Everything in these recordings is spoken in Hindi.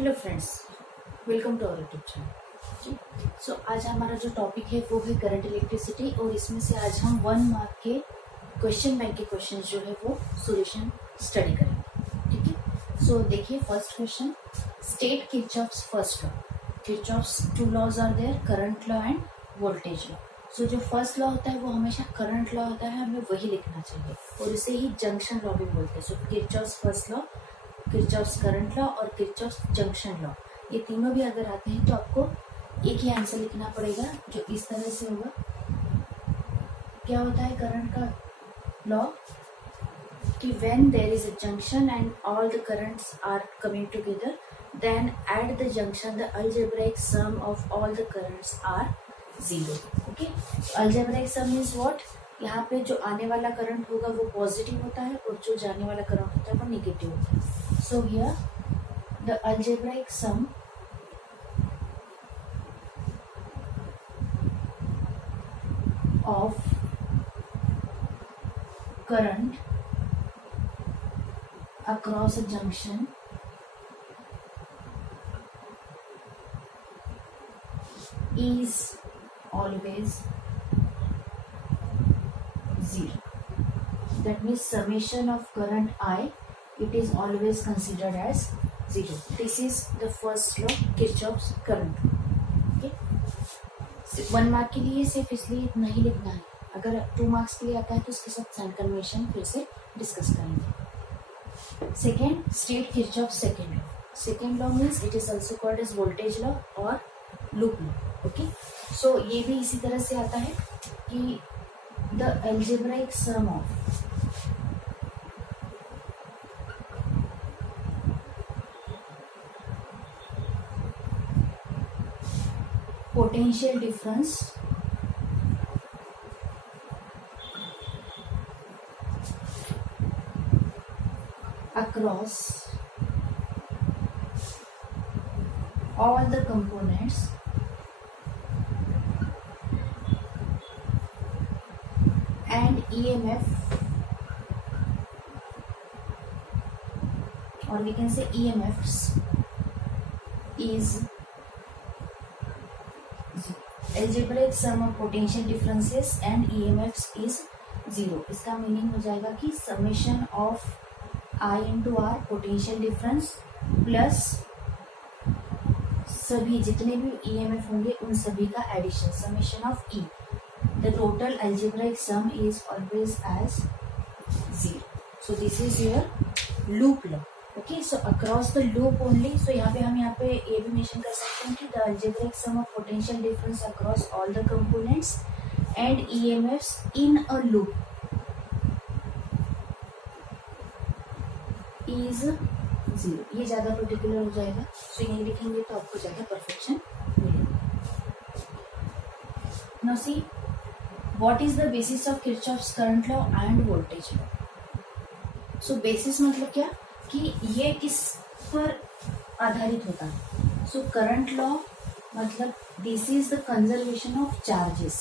Hello friends, welcome to our YouTube channel. So आज हमारा जो टॉपिक है वो है करंट इलेक्ट्रिसिटी और इसमें से आज हम 1 मार्क के क्वेश्चन बैंक के क्वेश्चन जो है वो सॉल्यूशन स्टडी करेंगे। ठीक है, सो देखिए first question, state Kirchhoff's first law. Kirchhoff's two laws are there, current law and voltage law. So जो फर्स्ट लॉ होता है वो हमेशा करंट लॉ होता है, हमें वही लिखना चाहिए और इसे ही जंक्शन लॉ भी बोलते हैं। So Kirchhoff's first law, Kirchhoff's current law और किरचॉफ्स जंक्शन लॉ, ये तीनों भी अगर आते हैं तो आपको एक ही आंसर लिखना पड़ेगा जो इस तरह से होगा। क्या होता है करंट का लॉ कि when there is a junction and all the currents are coming together, then at the junction the algebraic sum of all the currents are 0। Okay, algebraic sum means what, यहाँ पे जो आने वाला करंट होगा वो पॉजिटिव होता है और जो जाने वाला करंट होता है वो नेगेटिव होता है। So here the algebraic sum of current across a junction is always 0. That means summation of current I, it is always considered as 0. This is the first law, Kirchhoff's current law. Okay, 1 mark के लिए सिर्फ इसलिए नहीं लिखना है, अगर 2 मार्क्स के लिए आता है तो उसके साथ साइन कन्वेंशन फिर से डिस्कस करेंगे। Second, state Kirchhoff second law. Second law means it is also called as voltage law और लूप लॉ। ओके, सो ये भी इसी तरह से आता है कि the algebraic sum of potential difference across all the components and EMF, or we can say EMFs, is algebraic sum of potential differences and EMFs is 0। इसका मीनिंग हो जाएगा कि summation of I into R potential difference plus सभी जितने भी EMF होंगे उन सभी का addition, summation of E, the total algebraic sum is always as 0। so this is your loop law। Okay, so across the loop only, so यहाँ पे हम यहाँ पे ये भी मेंशन कर सकते हैं कि the algebraic sum of potential difference across all the components and EMFs in a loop is 0। ये ज्यादा पर्टिकुलर हो जाएगा, सो यही लिखेंगे तो आपको ज्यादा परफेक्शन मिलेगा। Now see what is the basis of Kirchhoff's current law and voltage law. So basis मतलब क्या कि ये किस पर आधारित होता है। सो करंट लॉ मतलब this is the conservation of charges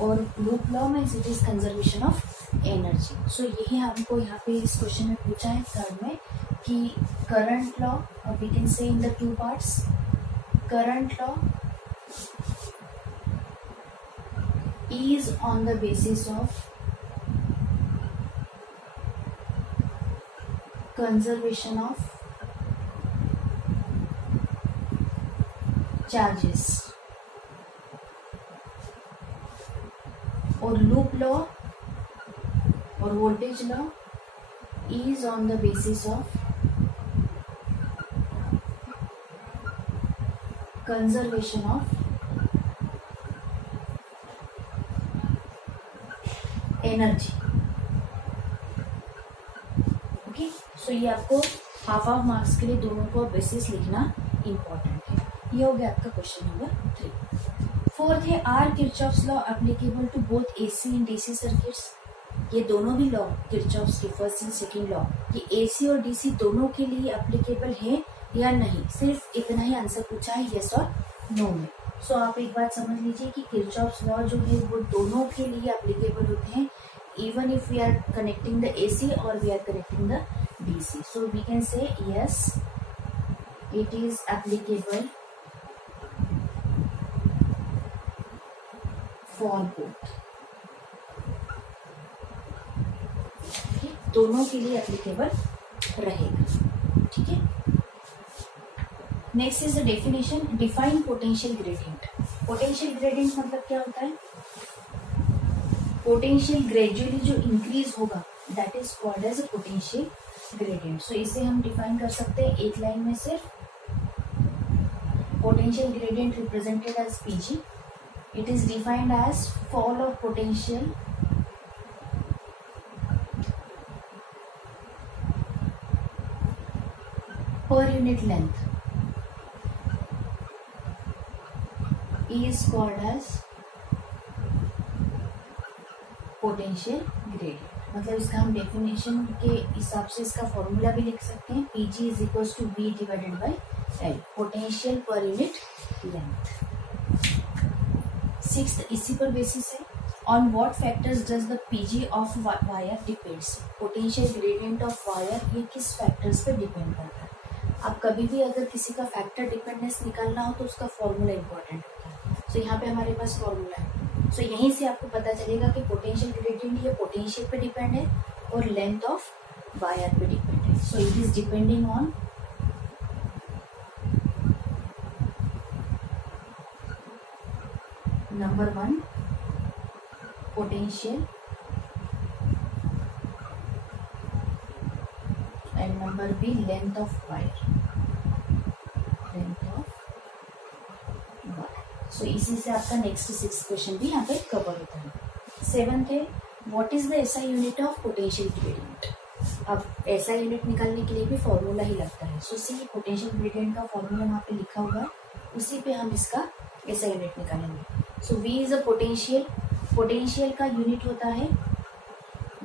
और लूप लॉ में it is conservation of energy. So यही हमको यहाँ पे इस क्वेश्चन में पूछा है थर्ड में कि current law, we can say in the 2 parts, current law is on the basis of conservation of charges और लूप लॉ और voltage law is on the basis of conservation of energy। Okay, so ये आपको हाफ मार्क्स के लिए दोनों को बेसिस लिखना इम्पोर्टेंट है। ये हो गया आपका क्वेश्चन नंबर 3। फोर्थ है, are Kirchhoff's law applicable to both AC and DC circuits. ये दोनों भी लॉ किरचॉफ्स के फर्स्ट एंड सेकंड लॉ, ये एसी और डीसी दोनों के लिए एप्लीकेबल है या नहीं, सिर्फ इतना ही आंसर पूछा है, यस और नो में। सो आप एक बात समझ लीजिए कि किरचॉफ्स लॉ जो है वो दोनों के लिए एप्लीकेबल होते हैं, even if we are connecting the AC or we are connecting the DC. So we can say yes, it is applicable for both, दोनों के लिए एप्लीकेबल रहेगा, ठीक है। Next is the definition, define potential gradient. Potential gradient मतलब क्या होता है? पोटेंशियल ग्रेजुअली जो इंक्रीज होगा that is called as a potential gradient. So इसे हम डिफाइन कर सकते हैं एक लाइन में सिर्फ, potential gradient represented as PG, it is defined as fall of potential per unit length is called as potential gradient। मतलब इसका हम डेफिनेशन के हिसाब से इसका फॉर्मूला भी लिख सकते हैं, Pg is equal to V divided by L, potential per unit length. Sixth इसी पर बेसिस है, on what factors does the Pg of wire depends. Potential gradient of wire ये किस फैक्टर्स पे डिपेंड करता है? आप कभी भी अगर किसी का फैक्टर डिपेंडेंस निकालना हो तो उसका फॉर्मूला इंपॉर्टेंट होता है। सो यहाँ पे हमारे पास फॉर्मूला है, सो यहीं से आपको पता चलेगा कि पोटेंशियल ग्रेडियंट ये पोटेंशियल पे डिपेंड है और लेंथ ऑफ वायर पे डिपेंड है। So it is depending on number 1 potential and number B length of wire, length of wire. So इसी से आपका नेक्स्ट 6 क्वेश्चन भी यहाँ पे कवर होता है। 7th है, what is the SI unit of potential gradient. अब एसआई यूनिट निकालने के लिए भी फॉर्मूला ही लगता है। सो सी पोटेंशियल ग्रेडियंट का फॉर्मूला वहाँ पे लिखा हुआ है, उसी पे हम इसका एसआई यूनिट निकालेंगे। So V is a potential, potential का यूनिट होता है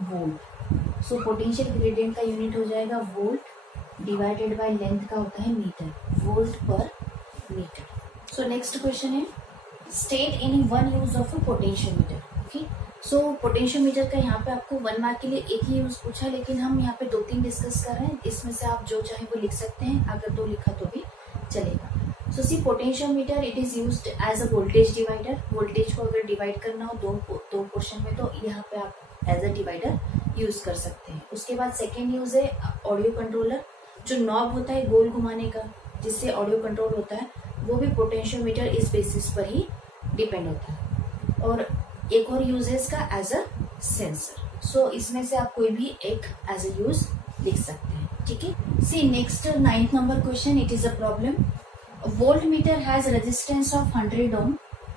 वोल्ट। सो पोटेंशियल ग्रेडियंट का यूनिट हो जाएगा वोल्ट डिवाइडेड बाय लेंथ का होता है metre, volt per metre. So next question है, state any one use of a potentiometer. Okay, so potentiometer का यहाँ पे आपको 1 मार्क के लिए एक ही यूज पूछा, लेकिन हम यहाँ पे 2-3 डिस्कस कर रहे हैं, इसमें से आप जो चाहे वो लिख सकते हैं, अगर 2 लिखा तो भी चलेगा। So see potentiometer it is used as a voltage divider. Voltage को अगर डिवाइड करना हो दो पोर्शन में तो यहाँ पे आप एज अ डिवाइडर यूज कर सकते हैं। उसके बाद सेकेंड यूज है ऑडियो कंट्रोलर, जो नॉब होता है गोल घुमाने का जिससे ऑडियो कंट्रोल होता है, वो भी पोटेंशियोमीटर इस बेसिस पर ही डिपेंड होता है। और एक और यूज है इसका एज अ सेंसर। सो इसमें से आप कोई भी एक एज अ यूज लिख सकते हैं, ठीक है। See next 9th number question, it is a problem. Voltmeter has resistance of 100 ohm.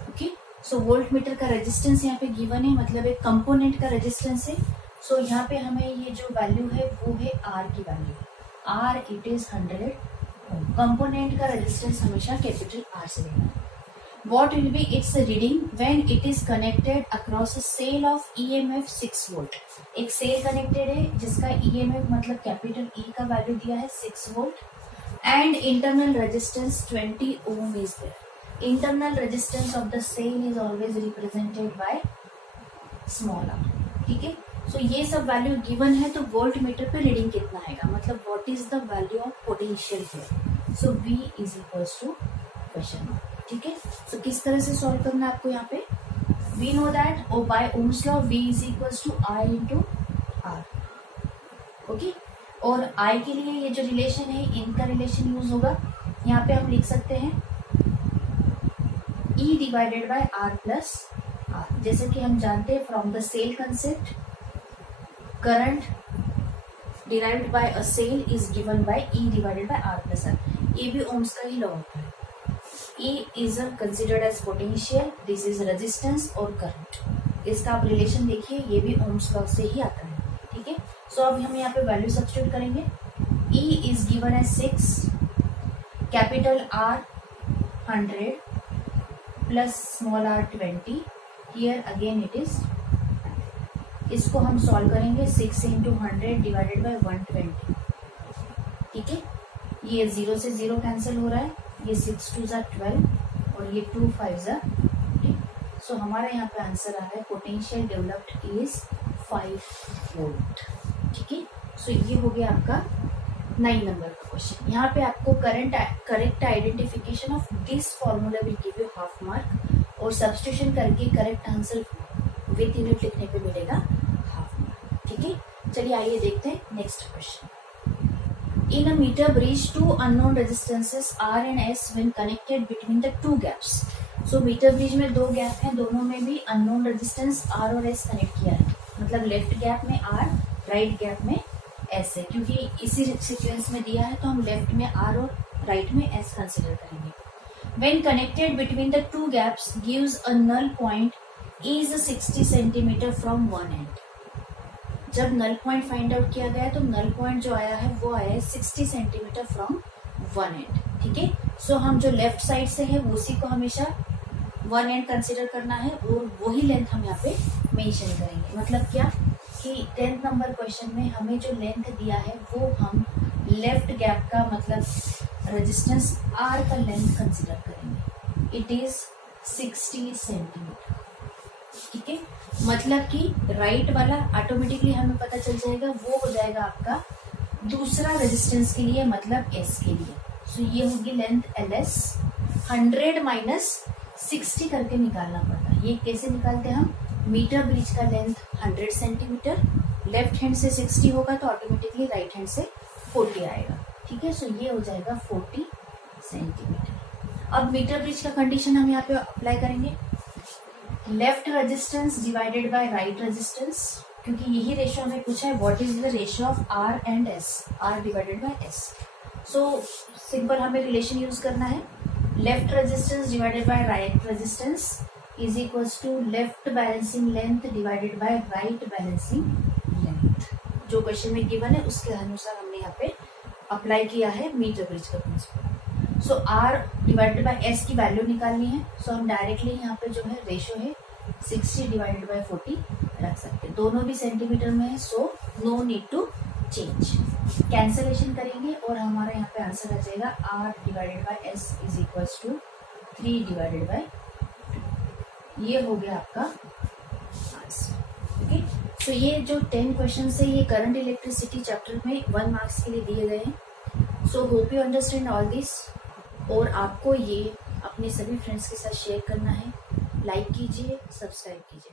Okay, so voltmeter का रेजिस्टेंस यहाँ पे गिवन है, मतलब एक कंपोनेंट का रेजिस्टेंस है। सो यहाँ पे हमें ये जो वैल्यू है वो है आर की value, R it is 100 ohm. Component का रेजिस्टेंस हमेशा कैपिटल आर से लेना है। What will be its reading when it is connected across a cell of EMF 6 volt। एक सेल कनेक्टेड है जिसका EMF मतलब कैपिटल E का वैल्यू दिया है 6 volt and internal resistance 20 ohm is there. Internal resistance of the cell is always represented by small r, ठीक है। सो ये सब वैल्यू गिवन है, तो वोल्ट मीटर पे रीडिंग कितना आएगा, मतलब what is the value of potential here. So V is equals to question mark, ठीक है। सो किस तरह से सॉल्व करना है आपको यहाँ पे, we know that oh by Ohm's law V is equals to I into R. Okay, और I के लिए ये जो रिलेशन है इनका रिलेशन यूज होगा, यहाँ पे हम लिख सकते हैं E divided by R plus r. जैसे कि हम जानते हैं from the cell concept, current derived by a cell is given by E divided by R plus r. ये भी ओम्स का ही लॉ होता है। E is considered as potential, this is resistance और current। इसका आप रिलेशन देखिए, ये भी ओम्स लॉ से ही आता है, ठीक है। सो अब हम यहाँ पे वैल्यू सब्स्टिट्यूट करेंगे। E is given as 6, capital R 100 plus small r 20, here again it is. इसको हम सॉल्व करेंगे, 6 इंटू 100 डिवाइडेड बाई 120, ठीक है। ये 0 से 0 कैंसिल हो रहा है, ये 6 2 ज़ा 12 और ये 2 5 ज़ा 15। सो हमारा यहाँ पे आंसर आ रहा है पोटेंशियल डेवलप्ड इज 5 वोल्ट, ठीक है। सो ये हो गया आपका 9 नंबर का। क्वेश्चन। यहाँ पे आपको correct identification of this formula will give you half mark, और सब्स्टिट्यूशन करके करेक्ट आंसर विथ यूनिट लिखने पे मिलेगा हाफ मार्क। ठीक है, चलिए आइए देखते हैं next question. In a meter bridge, two unknown resistances R and S when connected between the two gaps. So meter bridge में दो गैप हैं, दोनों में भी unknown resistance R और S कनेक्ट किया है, मतलब लेफ्ट गैप में R, राइट गैप में S है, क्योंकि इसी सीक्वेंस में दिया है तो हम लेफ्ट में R और राइट में S कंसिडर करेंगे। When connected between the two gaps gives a null point is 60 centimeter from one end. जब नल पॉइंट फाइंड आउट किया गया तो नल पॉइंट जो आया है वो आया है 60 सेंटीमीटर फ्रॉम वन एंड। ठीक है, सो हम जो लेफ्ट साइड से है उसी को हमेशा वन एंड कंसिडर करना है और वही लेंथ हम यहाँ पे मेंशन करेंगे। मतलब क्या कि 10th नंबर क्वेश्चन में हमें जो लेंथ दिया है वो हम लेफ्ट गैप का मतलब रेजिस्टेंस आर का लेंथ कंसिडर करेंगे। It is 60 centimetre. ठीक है, मतलब कि राइट वाला ऑटोमेटिकली हमें पता चल जाएगा, वो हो जाएगा आपका दूसरा रेजिस्टेंस के लिए, मतलब एस के लिए। सो ये होगी लेंथ एल एस। 100 माइनस 60 करके निकालना पड़ता है। ये कैसे निकालते हैं हम? मीटर ब्रिज का लेंथ 100 सेंटीमीटर, लेफ्ट हैंड से 60 होगा तो ऑटोमेटिकली राइट हैंड से 40 आएगा। ठीक है, सो ये हो जाएगा 40 सेंटीमीटर। अब मीटर ब्रिज का कंडीशन हम यहाँ पे अप्लाई करेंगे, left resistance divided by right resistance, क्योंकि यही रेशियो हमें पूछा है, what is the ratio of R and S, R divided by S. So simple हमें रिलेशन यूज करना है, left resistance divided by right resistance is equals to left balancing length divided by right balancing length. जो क्वेश्चन में गिवन है उसके अनुसार हमने यहाँ पे अप्लाई किया है मीटर ब्रिज का principle. So are divided by S की वैल्यू निकालनी है, सो हम डायरेक्टली यहाँ पे जो है रेशियो है 60 डिवाइडेड बाय 40 रख सकते हैं। दोनों भी सेंटीमीटर में है, so no need to change. Cancellation करेंगे और हमारा यहाँ पे आंसर आ जाएगा R divided by S is equals to 3 divided by 2। ये हो गया आपका आंसर। ओके, सो ये जो 10 क्वेश्चन है ये करंट इलेक्ट्रिसिटी चैप्टर में 1 मार्क्स के लिए दिए गए हैं। So hope you understand all this, और आपको ये अपने सभी फ्रेंड्स के साथ शेयर करना है। लाइक कीजिए, सब्सक्राइब कीजिए।